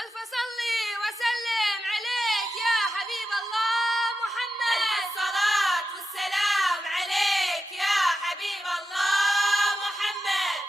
ألف صلي وسلم عليك يا حبيب الله محمد. ألف الصلاة والسلام عليك يا حبيب الله محمد.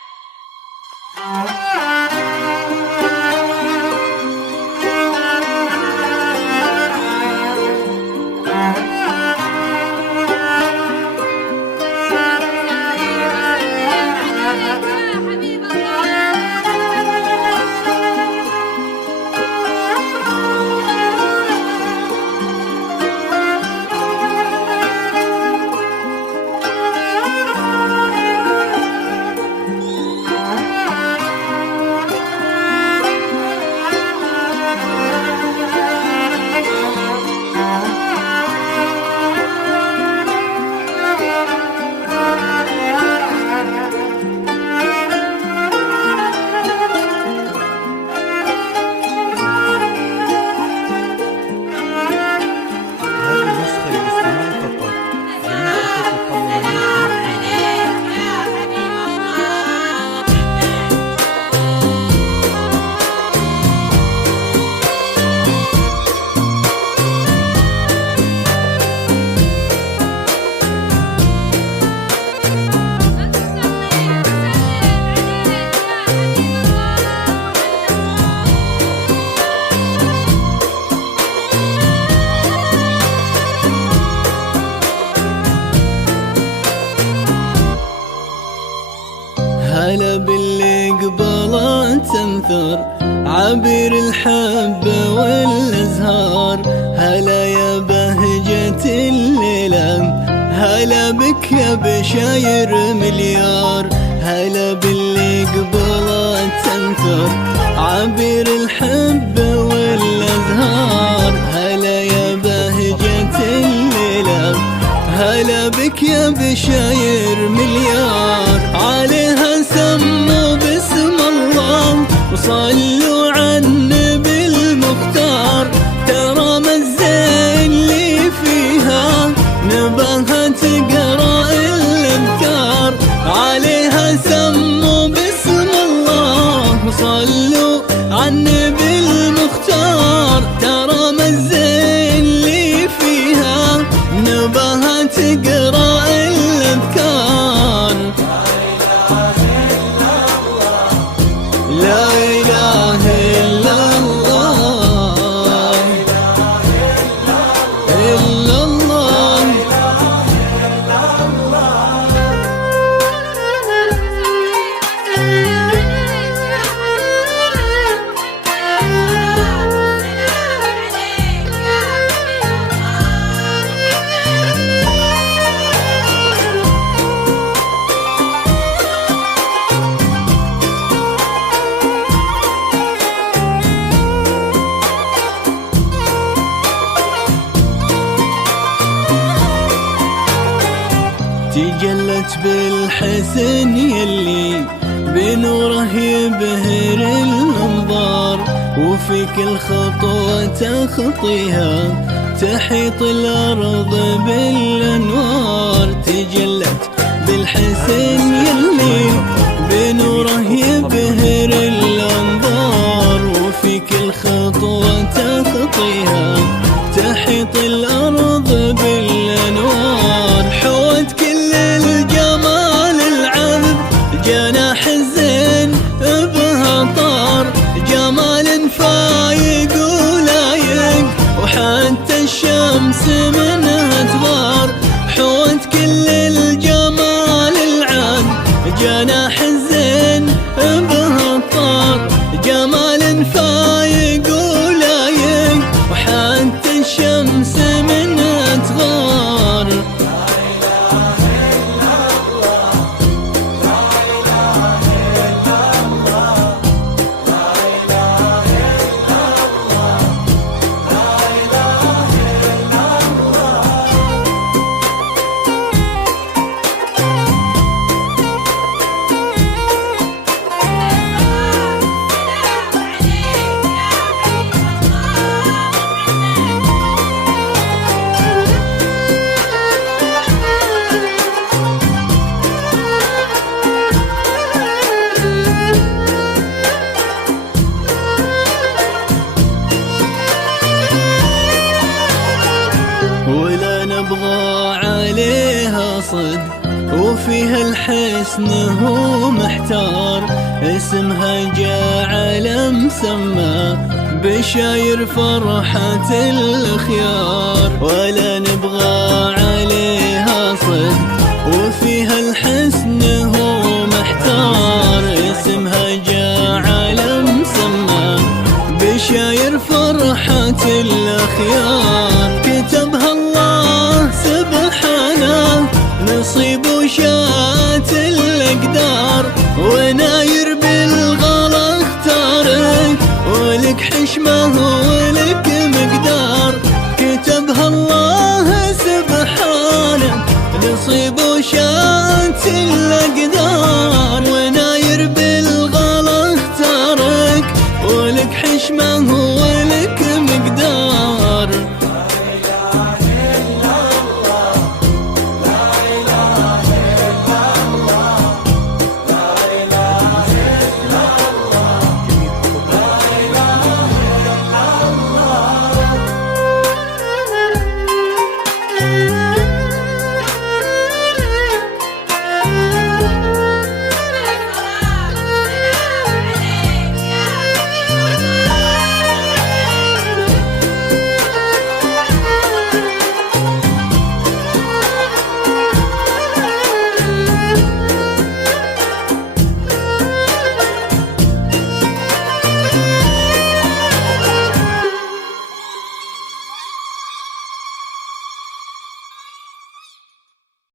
هلا باللي قبله تنثر عبير الحبة والأزهار. هلا يا بهجة الليلة، هلا بك يا بشاير مليار. هلا باللي قبله تنثر عبير الحبة والأزهار. هلا يا بهجة الليلة، هلا بك يا بشاير مليار. عليها سموا باسم الله وصلوا على النبي المختار. ترى مزين اللي فيها نباها تقرا الأذكار. عليها سموا باسم الله وصلوا على النبي المختار. ترى مزين اللي فيها نباها تقرا الأذكار. لا إله إلا الله، إلا الله. تجلت بالحسن يلي بنوره يبهر الانظار. وفي كل خطوة تخطيها تحيط الأرض بالأنوار. تجلت بالحسن يلي بنوره يبهر الأنظار. وفي كل خطوة تخطيها تحيط الأرض بالأنوار. حوت كل الجمال العذب جناح الزين بها طار. جمال فايق ولايق وحتى الشمس منها تغار. حوت كل الجمال العذب جناح الزين بها طار. جمال فايق ولايق وحتى الشمس منها تغار. عليك يا صدق وفيها الحسن هو محتار، اسمها جعل مسمى بشاير فرحة الخيار، ولا نبغى عليها صدق وفيها الحسن هو محتار، اسمها جعل مسمى بشاير فرحة الخيار. كتبها الله سبحانه نصيب وشات الأقدار، وناير بالغلا اختارك ولك حشمة ولك مقدار. كتبها الله سبحانه نصيب وشات الأقدار، وناير بالغلا اختارك ولك حشمة